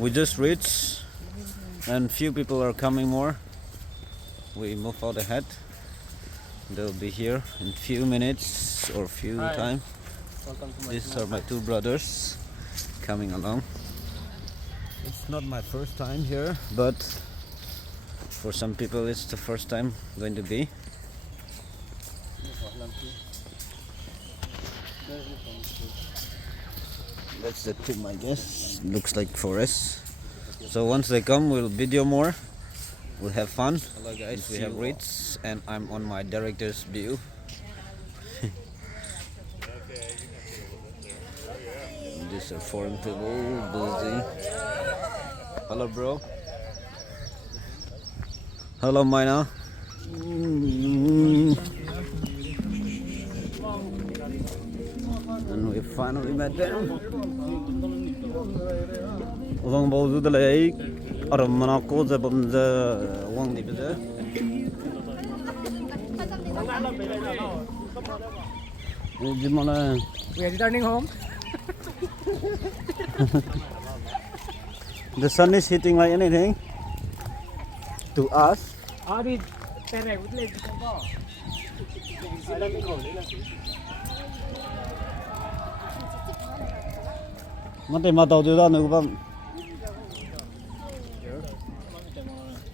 We just reached, and few people are coming more. We move out ahead. They'll be here in few minutes or few time. These are my two brothers coming along. It's not my first time here, but for some people it's the first time going to be. That's the tip, I guess. Looks like forest. So once they come, we'll video more. We'll have fun. Hello guys, we have Ritz and I'm on my director's view. These are foreign people, busy. Hello bro. Hello Mina. And we finally met them. Vâng, bố giúp tôi lấy ở mà nó cố giờ bấm giờ quăng đi bây giờ. We are returning home. The sun is hitting like anything to us.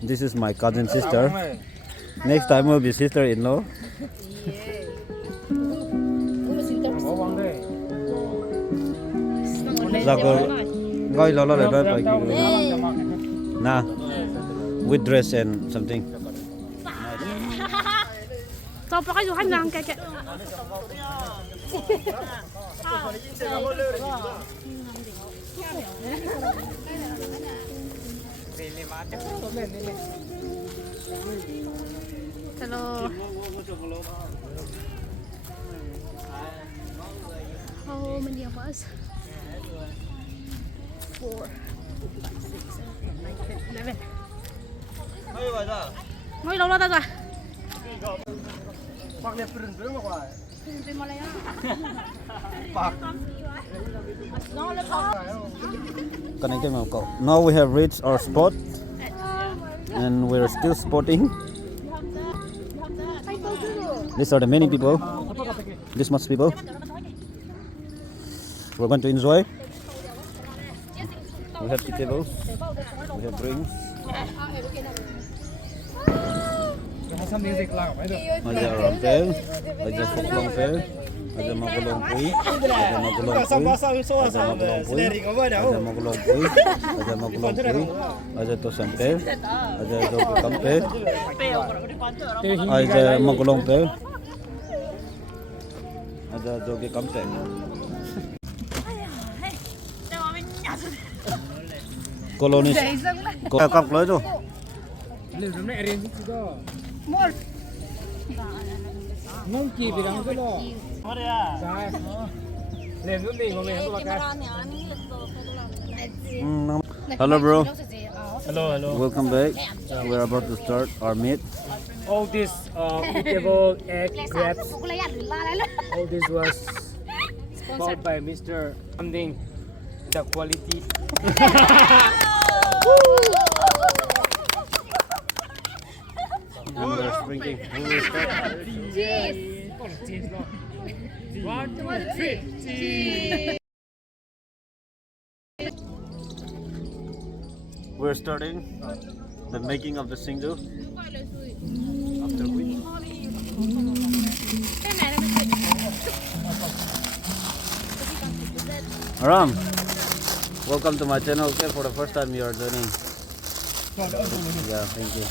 This is my cousin sister. Next time will be sister-in-law. Nah, with dress and something. Hello. How many of us? 4, 5, 6, 7, 8, 9, 10, 11. Mới đâu đó ta rồi? Now we have reached our spot and we're still spotting. These are the many people, this much people. We're going to enjoy. We have tea tables, we have drinks. Bây giờ rộng tế, bây giờ phúc long tế, bây giờ mọc long quý, bây giờ mọc long quý, bây giờ mọc long quý, bây giờ mọc long quý, bây giờ mọc long quý, bây giờ tôi sẵn tế, bây giờ tôi cắm tế, bây giờ mọc long tế, bây giờ tôi cắm tế. Colonist, có cặp lối rồi. Hello bro. Hello. Welcome back. We're about to start our meat. All this eatable egg crabs. All this was bought by Mr. Something. The quality. And we're sprinkling. We will start. Cheese. 1, 2, 3. Cheese. We're starting the making of the singdu. After which Aram, welcome to my channel. Okay, for the first time you are joining. Yeah, thank you.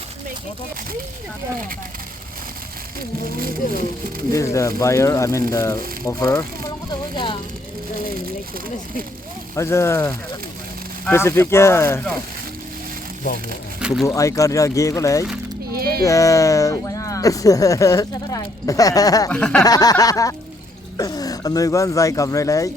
This is the buyer, I mean the offerer. What's the specific Google icon ra ghê có lẽ. Anh nuôi có anh dây cầm đây đấy.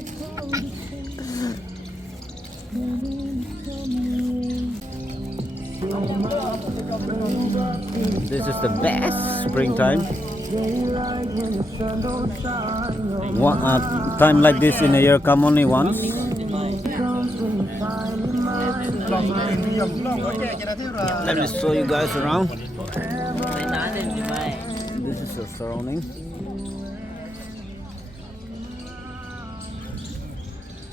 This is the best springtime. Time like this in a year come only once. Let me show you guys around. This is the surrounding.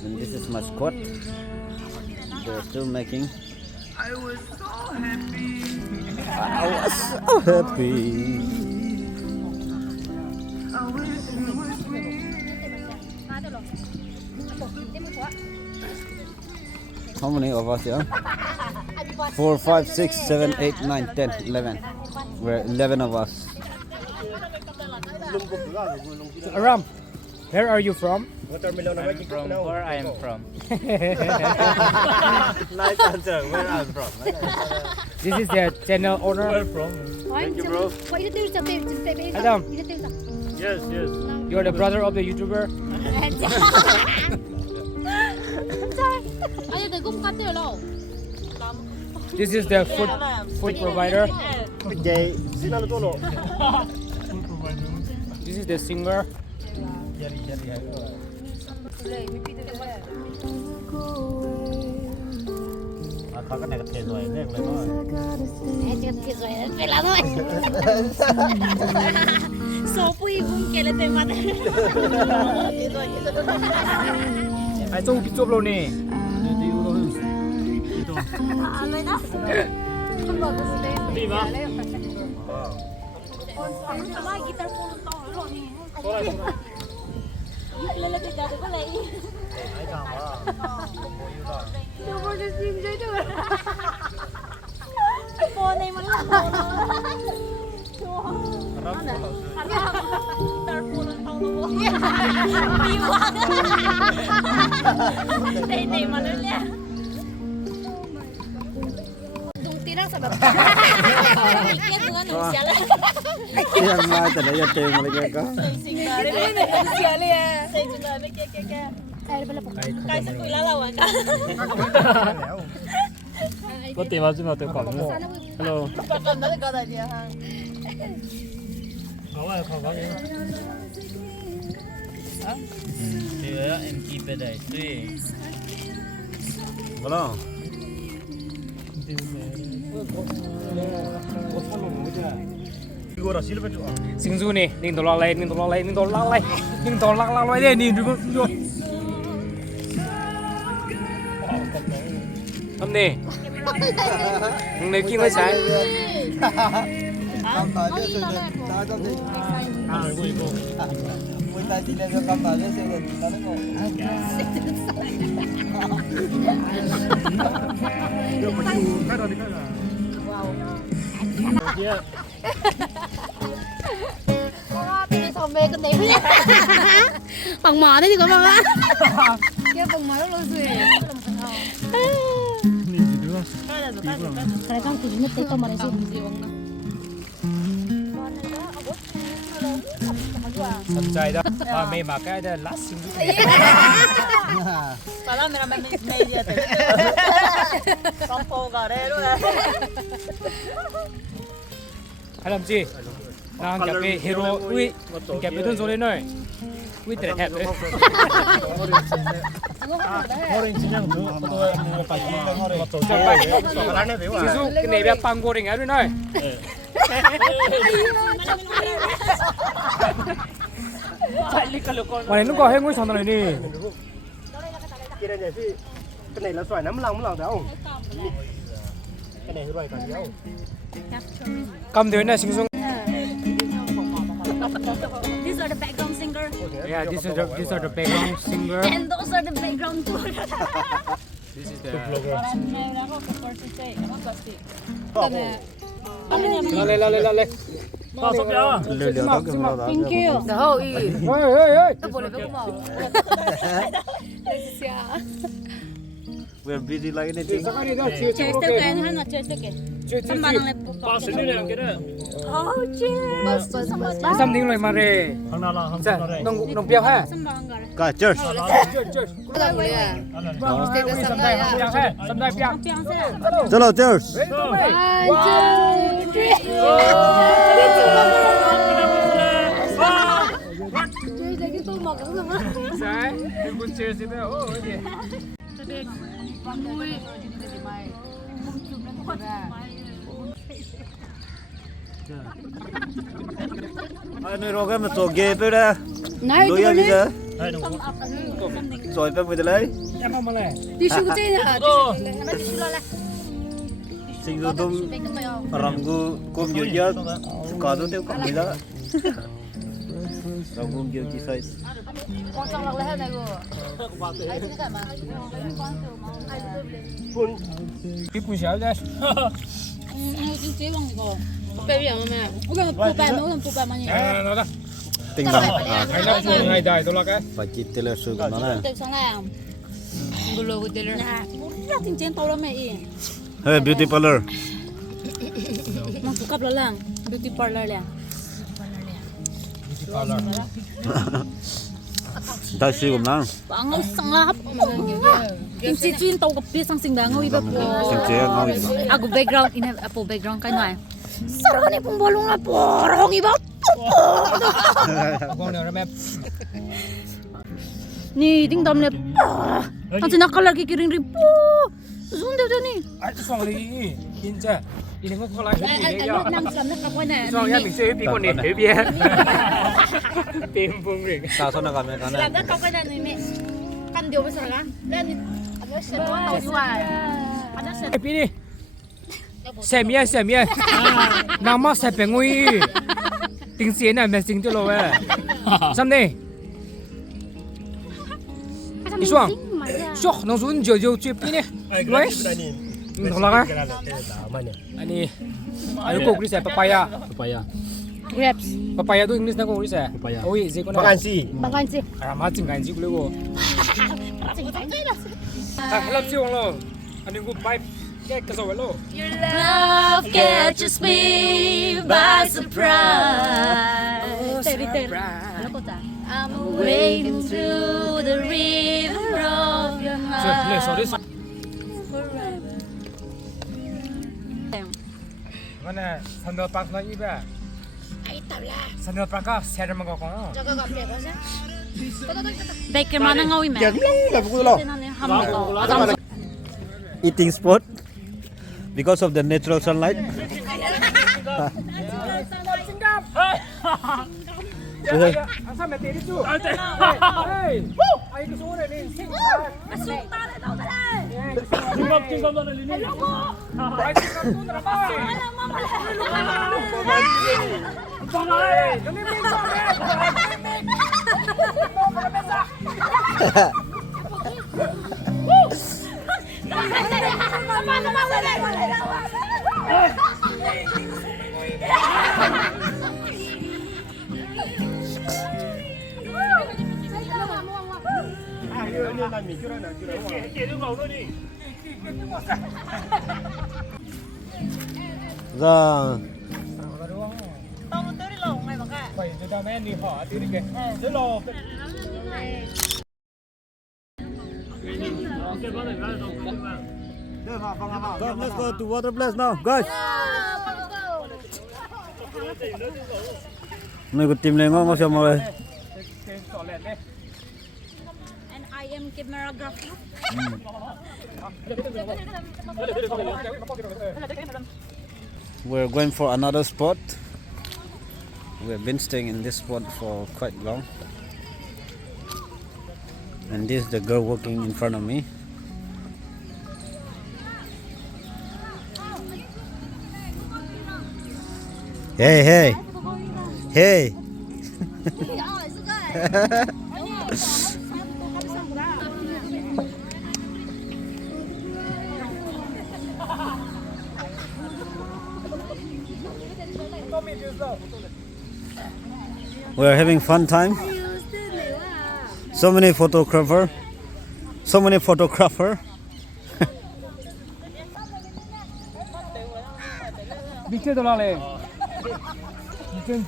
And this is my squad. They're still making. I was so happy. How many of us here? 4, 5, 6, 7, 8, 9, 10, 11. We're 11 of us. Aram, where are you from? I'm from where I am from. Nice answer. Where I'm from. This is the channel owner. Where from? Thank you, bro. Adam, Yes, yes. you're the brother of the YouTuber. This is the food provider. This is the singer. Có cái này có thể rồi, nước lên thôi. Số bụi cũng kể là tên mặt. Ai chụp chụp luôn nè. Lên đó. Không bỏ cái gì đấy. Đi mà. Mai guitar phone to rồi nè. Lên lên cái đó có lấy. Ai càng quá. Đâu có cái sim đấy được. Phone này mà là phone. Guitar phone to luôn. Đi quá. Đây mà lên nha. Tirang sa baba. Iket nga nung siya lang. Yang mai tadi ya tim lagi ka. Iket nga nung siya lang. Say to na ke. Ay pala po. Kay sa ilalawan ka. Có tìm vào trên nào tự quản không? Hello. Bakal na ka dali ha. Không có gì. Hả? Thì em keep it đây. Three. Hello. Sinh nè, ninh tổ lắc lại đây, nhìn được không? Âm nè, này kia mới sáng. Thằng mê cái tím nhá. Bằng mỏ đấy thì có bằng á. Kia bằng mỏ lâu rồi. Cái con thì mất tay tao mà đấy gì bằng nó. Sân chạy đó, mà mày mà cái đó lát xinh đi. Para mera media te. Con po gà đây luôn này. Hay làm gì? Nàng kẹp cái hero, ui, kẹp cái thân số lên rồi. Ui, tệ hẹp đấy. Sisu, cái này bé băng goreng á rồi này. Mà nó có hết ngôi sòn này nè. Cái này là xoài nấm lòng phải không? Cái này xoài cả nhiều. Cầm thế này Sinh. These are the background singer. Yeah, these are the background singer. And those are the background tour. This is the. Lên. Thank you. Đâu Hey. We're busy like anything. Cheers to Ken, hả? Cheers to Ken. Sắm bàn này. Bao xử lý này cái đó. Oh, cheers. Something like mare. Hàng nào là hàng Dạ, nào đây? nông béo ha. Sắm bàn gà. Ka cheers. Cheers. Sắm đại béo. Chalo cheers. 1, 2, 3. Cheers cái tôi mọc cái gì mà. Sai, đừng cheers đi đâu. Oh, gì? Vui. Nơi đó cái mà tổ ghê tới đây. Này Đôi bây giờ. Hai đồng. Rồi phải mới lấy. Em không mà lẽ. tissue cái gì hả? Tissue lo lại. Sinh ra tôm ranggu kum juga suka tu tengok bây giờ. Ranggu dia chi size. Quan trọng là lấy này rồi. Ai thích cả mà. Cái cùi xéo đây. Chính chế bằng rồi. Bây giờ mà. Ủa phụ bạn mà nhỉ? Nó đó. Tinh bằng. Hay lắm chưa ngày đời tôi là cái. Phải chỉ tele suy của nó này. Tiếp sang này. Gulo của tele. Rất chính chế to lắm mày. Hey, beauty parlor. Mang phụ cấp lang. Beauty parlor lang. Ta suy của nó. Bang ngau sang lap. Im si chin tàu kapi sang sing bang ngau iba po. Sing chế ngau. Aku background ini apa background kan mai. Sarang ni pun bolong lah po. Rong iba. Con nào mẹ. Ni ding dom le. Ang sinakal lagi kiring rin po. Zoom daw ni. Ai xong đi. 진짜. 이런 거 콜라 해주기 Ano nang sam na kapoy na. xong ya mình sẽ biết con này biết. Tìm vùng rừng. Sao sao nó gặp mẹ con này. Làm na kapoy na ni me. Kan dio besar kan? Dan ano siya to tao jual. Ano siya? Cái đi. Xem nhé. Nào mà xem bên ngoài. Tiếng xuyên này mình xin cho lo vậy. Xem đi. Đi xuống. Xuống, nó xuống nhiều chụp đi nè. Rồi. Thôi là cái. Ani. Ayo kok Chris papaya. Grapes. Papaya tu English na kok Chris. Oh, iya, ko na. Bangkan si. Aramat sing kan sik lego. Tak helap si wong lo. Ani ku pipe ke kaso lo. Your love catches me by surprise. Ano ko ta? I'm wading through the river of your heart. Sorry. Mana sandal pak na iba. Ay tabla. Sandal pak ka share ma ko ko. Jaga gamle ko siya. Baker man ang ngawin man. Eating spot because of the natural sunlight. Asa mẹ tiri chu. Hey. Ai cái số này đi. Asunta na daw dala. Tinggal na lini. Ai cái số na ba. Wala mo pala. Hey, dali mi sa me. Giờ Phải cho tao mấy đi hỏi tí đi kìa. Tới lò. Come, let's go to water place now, guys. Mấy cái team này ngon sao mà And I am camerographer. We're going for another spot. We've been staying in this spot for quite long. And this is the girl walking in front of me. Hey. We're having fun time. So many photographer. 밑에 돌아래. 밑에.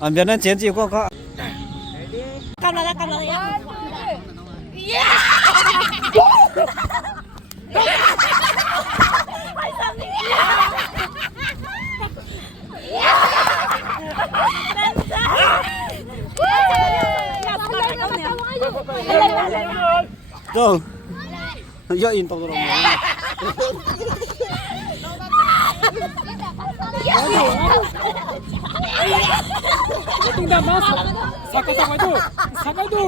Anh biết nó chiến gì có. Cầm lại nha. Đâu. Do in tao rồi. Tinggal masuk. Sakit sama itu. Sakit itu.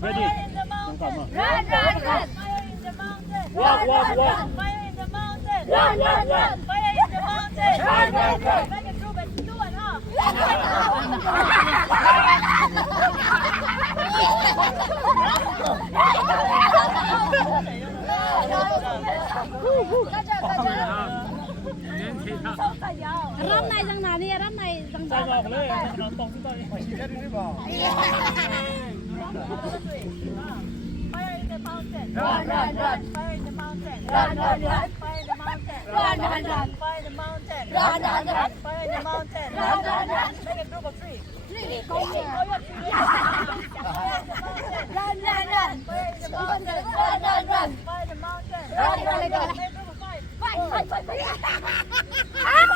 Ready? Run, run, run. Walk, walk, walk. Fire in the mountain. Run, run, run. Fire in the mountain. Run, run, run. Make a group and do it, huh? Rắm này răng nào đi, rắm này răng Sai nào. vào lấy, nó tông chúng tôi. Fire in the mountain. Run, run, run. Fire in the mountain. Run, run, run. Fire in the mountain. Run, run, run. Fire in the mountain. Run, run, run. Fire in the mountain. Run, run, run. Make a group of three. Three. Go here. Run, run, run. Fire in the mountain. Run, run, run. Fire in the mountain. Run, run, run. Make a group of five. Five, five, five. I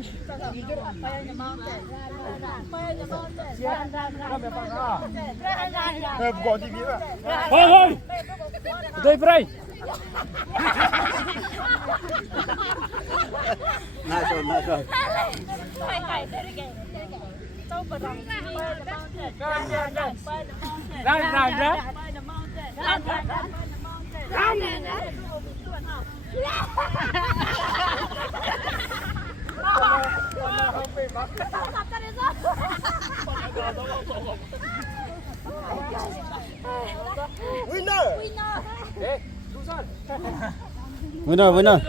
Fire in the mountain. Fire in the mountain. Run, run, run. Run, run, run. Gọi gì kia à? Thôi thôi. Đây Frey. Nice one, nice one. Run, run, run. Winner! Winner, winner.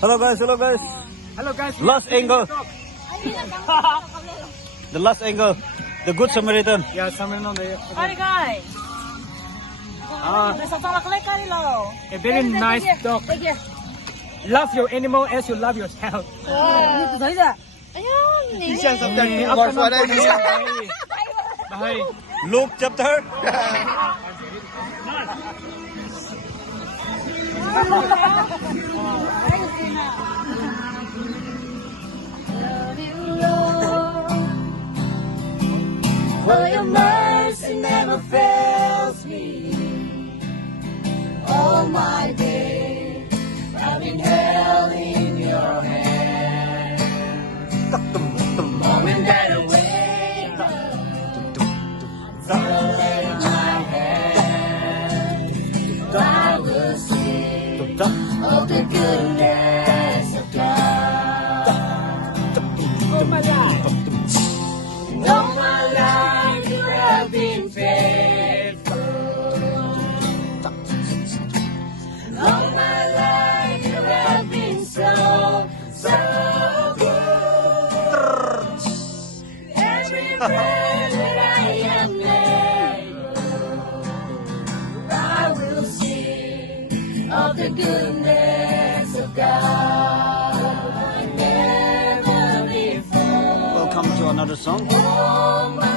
Hello guys, hello guys. Hello guys. Last angle. The last angle. The Good Samaritan. Yeah, someone on the. Hi guys. Ah, A very nice dog. Love your animal as you love yourself. Luke chapter. For your mercy never fails me. All my days I've been held in your hand. Moment that I wake up, fall in my hand. I will sing of the goodness of God. All my life you have been faithful. All my life you have been so, so good. Every breath that I am able, I will sing of the goodness of God. Never before. Welcome to another song. Oh my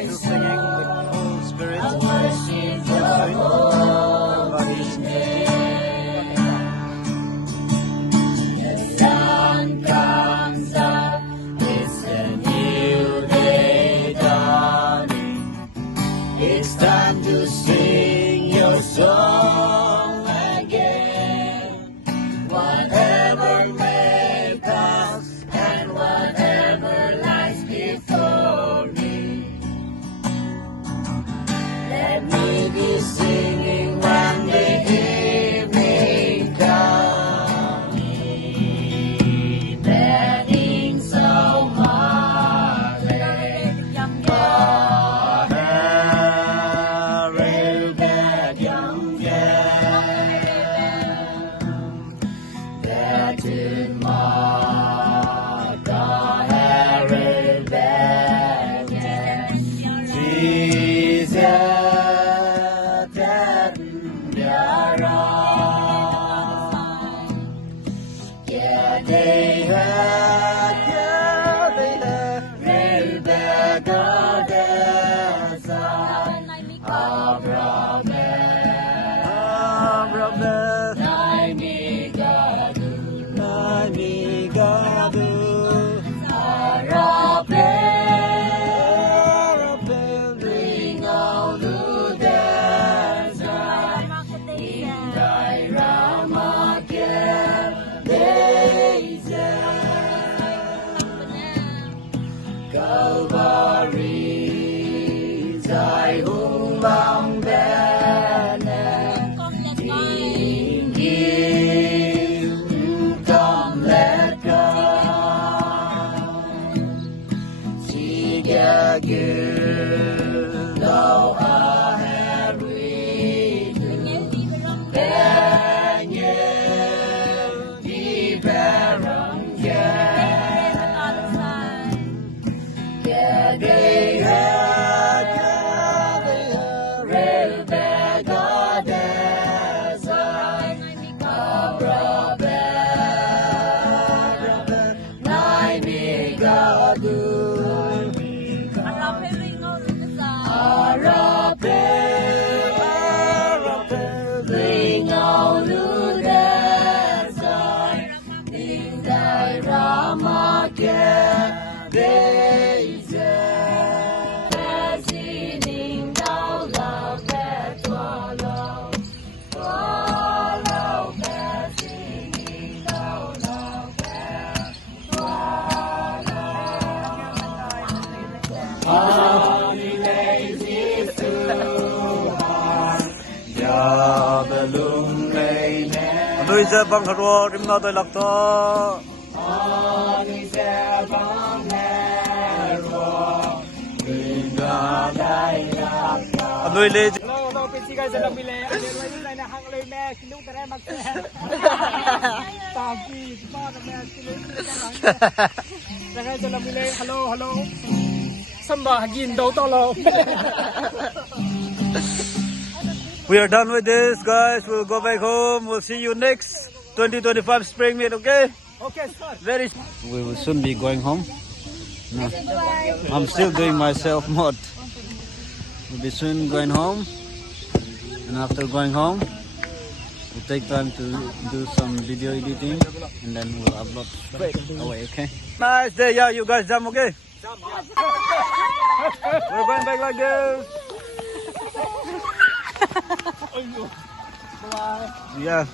Still singing with full spirit. I worship your holy name. The sun comes up, it's a new day dawning. It's time to sing your song again. Whatever may pass and whatever lies before me, Calvary, Thy hung long banner, King, come let come. Seek again, thou art Henry, and yet deep and they had gathered Rebecca desert, Abraham, nine big good, bring out the desert, in thy Ramaket. Tôi sẽ băng khát ro đêm nào tôi lạc to. Tôi lên. Hello,เป็นที่ใครจะรับไปเลยอันนี้ไว้ที่ไหนนะฮังเลยแม่กินลูกแต่ได้มาแก่ตามพี่ป้ากับแม่กินลูกแต่ใครจะรับไปเลยฮัลโหลสมบัติกินโดตลอด We are done with this, guys. We'll go back home. We'll see you next 2025 spring meet, okay? Okay, sir. Very. We will soon be going home. No. I'm still doing my self mod. We'll be soon going home. And after going home, we'll take time to do some video editing. And then we'll upload straight away, okay? Nice day. Yeah, you guys jump, okay? We're going back like this. Yeah.